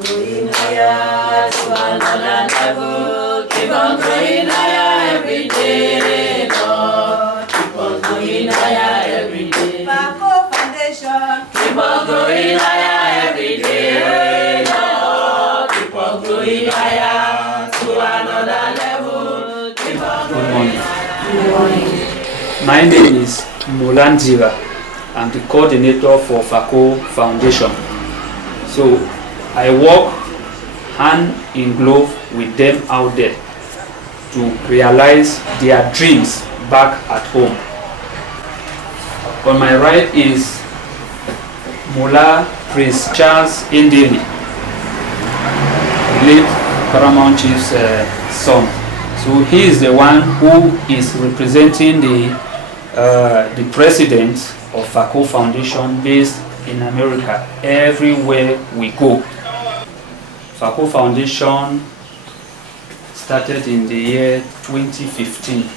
going higher to another level. Keep on going higher every day, Lord. Keep on going higher every day. Fako Foundation. Keep on going higher every day, Lord. Keep on going higher to another level. Keep on going higher. Good morning. My name is Mulandiva. I'm the coordinator for Fako Foundation. So I work hand in glove with them out there to realize their dreams back at home. On my right is Mullah Prince Charles Indeni, late Paramount Chief's son. So he is the one who is representing the president of Fako Foundation based in America everywhere we go. Fako Foundation started in the year 2015,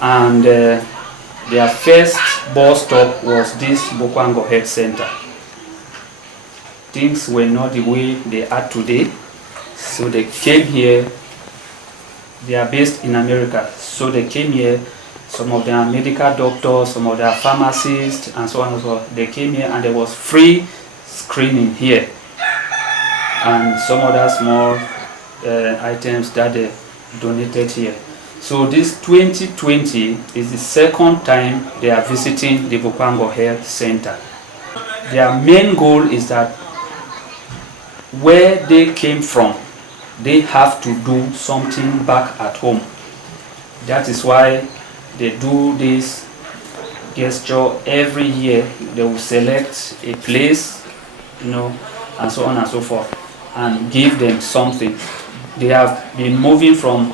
and their first bus stop was this Bokwaongo Health Center. Things were not the way they are today, so they came here. They are based in America, so they came here. Some of them are medical doctors, some of them are pharmacists, and so on and so on. They came here and there was free screening here, and some other small items that they donated here. So this 2020 is the second time they are visiting the Bokwaongo Health Center. Their main goal is that where they came from, they have to do something back at home. That is why they do this gesture every year. They will select a place, and so on and so forth, and give them something. They have been moving from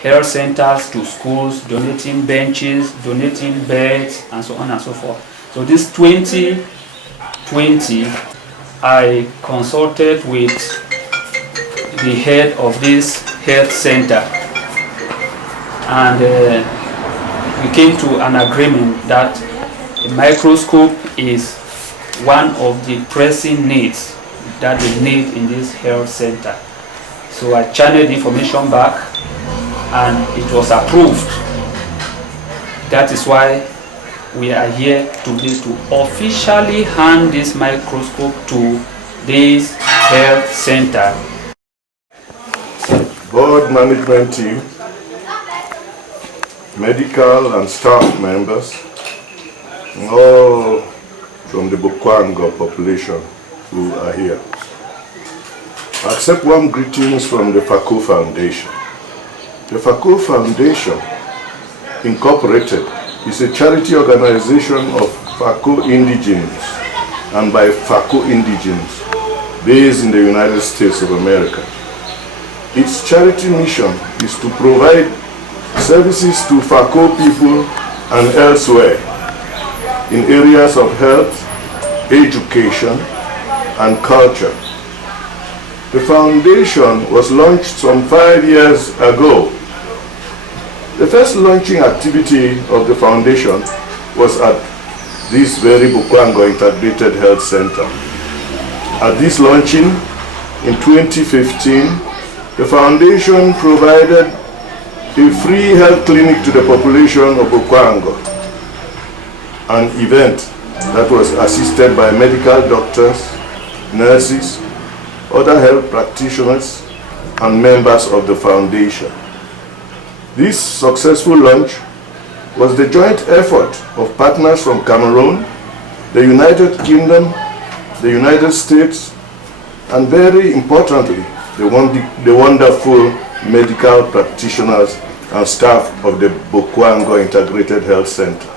health centers to schools, donating benches, donating beds, and so on and so forth. So this 2020, I consulted with the head of this health center, and we came to an agreement that a microscope is one of the pressing needs that they need in this health center. So I channeled information back and it was approved. That is why we are here today to officially hand this microscope to this health center. Board management team, medical and staff members, all from the Bokwaongo population who are here. Accept warm greetings from the Fako Foundation. The Fako Foundation Incorporated is a charity organization of Fako indigenes and by Fako indigenes based in the United States of America. Its charity mission is to provide services to Fako people and elsewhere in areas of health, education, and culture. The foundation was launched some 5 years ago. The first launching activity of the foundation was at this very Bokwaongo Integrated Health Center. At this launching in 2015, the foundation provided a free health clinic to the population of Bokwaongo, an event that was assisted by medical doctors, nurses, other health practitioners, and members of the foundation. This successful launch was the joint effort of partners from Cameroon, the United Kingdom, the United States, and very importantly, the wonderful medical practitioners and staff of the Bokwaongo Integrated Health Center.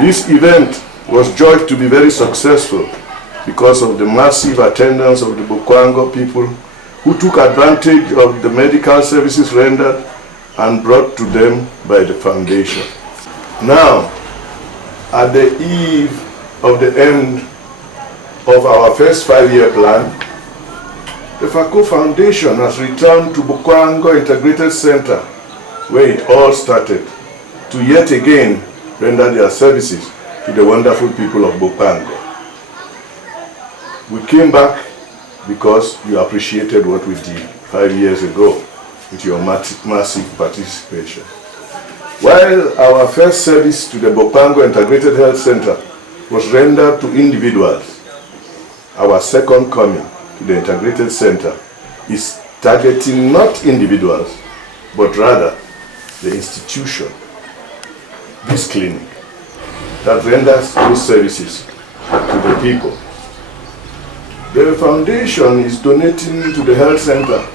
This event was judged to be very successful because of the massive attendance of the Bokwaongo people who took advantage of the medical services rendered and brought to them by the foundation. Now, at the eve of the end of our first 5-year plan, the Fako Foundation has returned to Bokwaongo Integrated Center, where it all started, to yet again render their services to the wonderful people of Bokwaongo. We came back because you appreciated what we did 5 years ago with your massive participation. While our first service to the Bokwaongo Integrated Health Center was rendered to individuals, our second coming to the Integrated Center is targeting not individuals, but rather the institution, this clinic, that renders those services to the people. The foundation is donating to the health center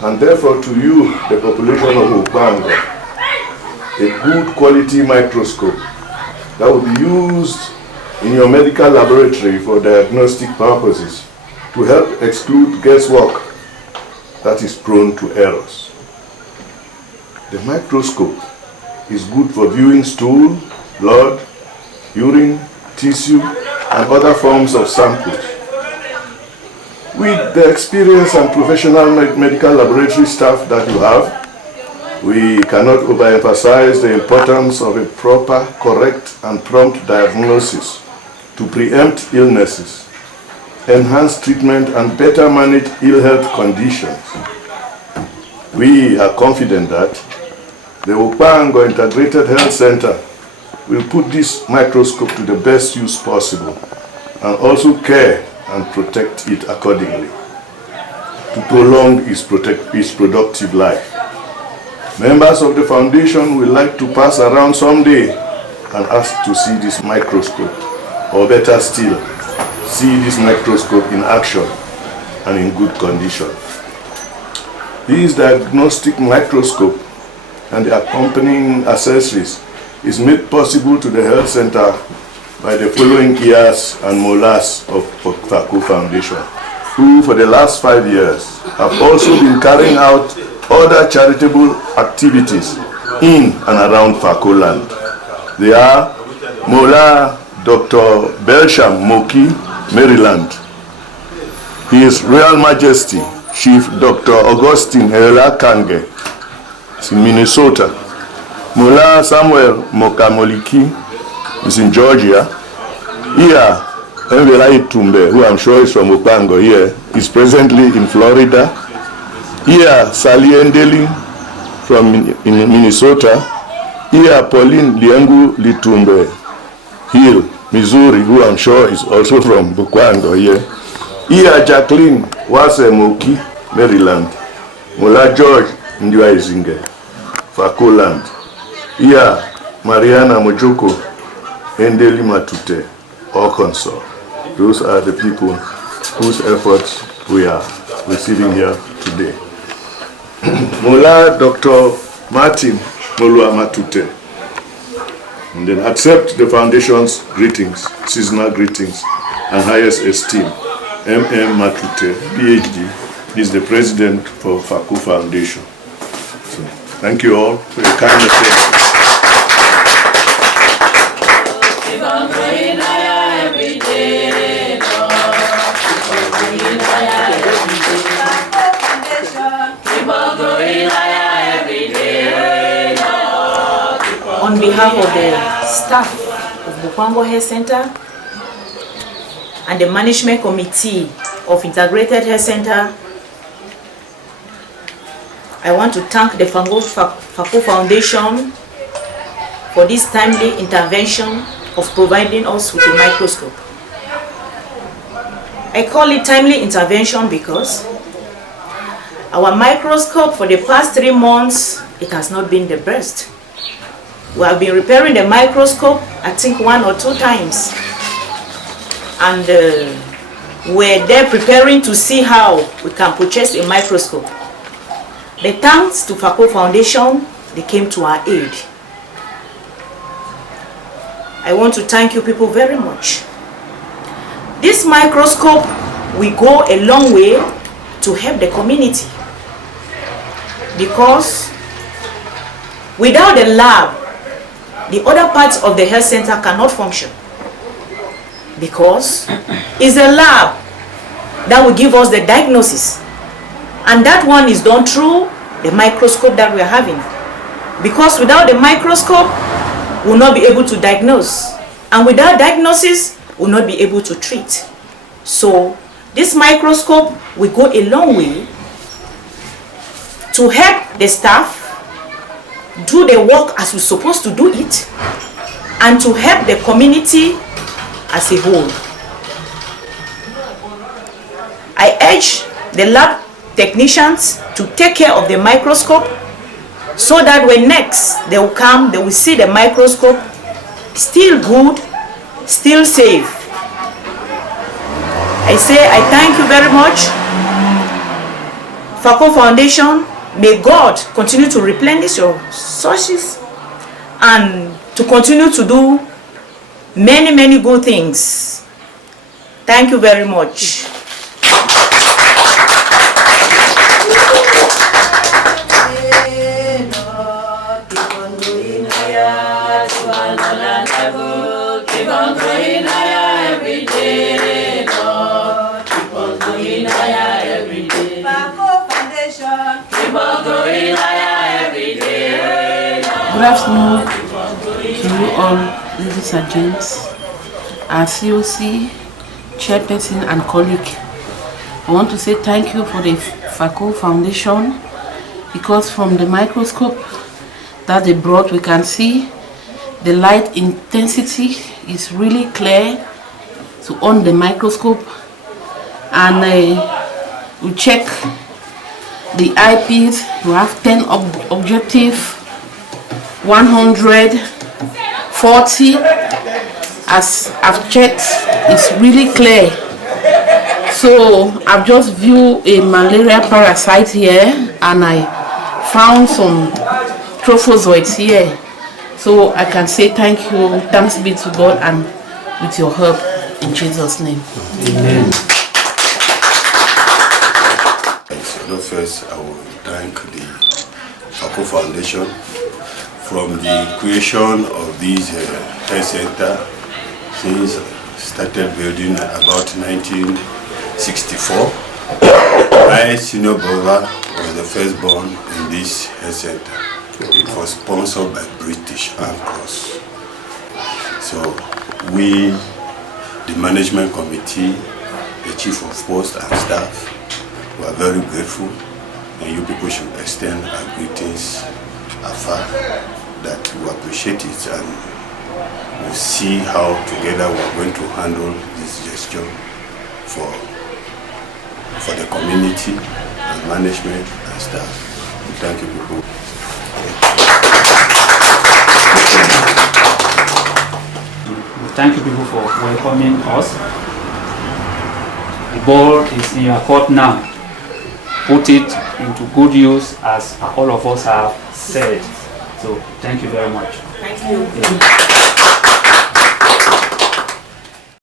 and therefore to you, the population of Bokwaongo, a good quality microscope that will be used in your medical laboratory for diagnostic purposes to help exclude guesswork that is prone to errors. The microscope is good for viewing stool, blood, urine, tissue, and other forms of samples. With the experience and professional medical laboratory staff that you have, we cannot overemphasize the importance of a proper, correct, and prompt diagnosis to preempt illnesses, enhance treatment, and better manage ill health conditions. We are confident that the Bokwaongo Integrated Health Center will put this microscope to the best use possible and also care and protect it accordingly to prolong its productive life. Members of the foundation will like to pass around someday and ask to see this microscope, or better still, see this microscope in action and in good condition. This diagnostic microscope and the accompanying accessories is made possible to the health center by the following ears and molars of Fako Foundation, who for the last 5 years have also been carrying out other charitable activities in and around Fako land. They are Mola Dr. Belsham Moki, Maryland. His Royal Majesty Chief Dr. Augustine Hela Kange, in Minnesota. Mola Samuel Mokamoliki is in Georgia. Here, Envela Itumbe, who I'm sure is from Bokwaongo here, is presently in Florida. Here, Sally Endeli from Minnesota. Here, Pauline Liengu Litumbe Hill, Missouri, who I'm sure is also from Bokwaongo here. Here, Jacqueline Wase Moki, Maryland. Mola George Ndiwaizinge, Fako land. Here, Mariana Mojoko Endeli Matute, Arkansas. Those are the people whose efforts we are receiving here today. Mola Dr. Martin Molua Matute. And then accept the foundation's greetings, seasonal greetings, and highest esteem. M.M. Matute, PhD, is the president for Fako Foundation. So, thank you all for your kind attention. On behalf of the staff of Bokwaongo Health Center and the Management Committee of Integrated Health Center, I want to thank the Fako Foundation for this timely intervention of providing us with a microscope. I call it timely intervention because our microscope for the past 3 months, it has not been the best. We have been repairing the microscope, I think 1 or 2 times. And we're there preparing to see how we can purchase a microscope. The thanks to Fako Foundation, they came to our aid. I want to thank you people very much. This microscope will go a long way to help the community. Because without the lab, the other parts of the health center cannot function. Because it's a lab that will give us the diagnosis. And that one is done through the microscope that we are having. Because without the microscope, we'll not be able to diagnose. And without diagnosis, we'll not be able to treat. So This microscope will go a long way to help the staff do the work as we're supposed to do it, and to help the community as a whole. I urge the lab technicians to take care of the microscope, so that when next they will come, they will see the microscope still good, still safe. I say I thank you very much. Fako Foundation, may God continue to replenish your sources and to continue to do many, many good things. Thank you very much. Good afternoon to you all, ladies and gents, our COC, chairperson and colleague. I want to say thank you for the Fako Foundation, because from the microscope that they brought, we can see the light intensity is really clear to on the microscope, and we check the eyepiece. We have 10 objective, 140, as I've checked, it's really clear. So I've just viewed a malaria parasite here, and I found some trophozoites here. So I can say thank you, thanks be to God, and with your help, in Jesus' name. Amen. So first, I will thank the Fako Foundation from the creation of this health center, since started building about 1964. I, senior brother, was the firstborn in this health center. It was sponsored by British Red Cross. So we, the management committee, the chief of post and staff, we are very grateful, and you people should extend our greetings afar, that we appreciate it, and we'll see how together we are going to handle this gesture for the community and management and staff. Thank you people. Thank you people for welcoming us. The ball is in your court now. Put it into good use, as all of us have said. So thank you very much. Thank you.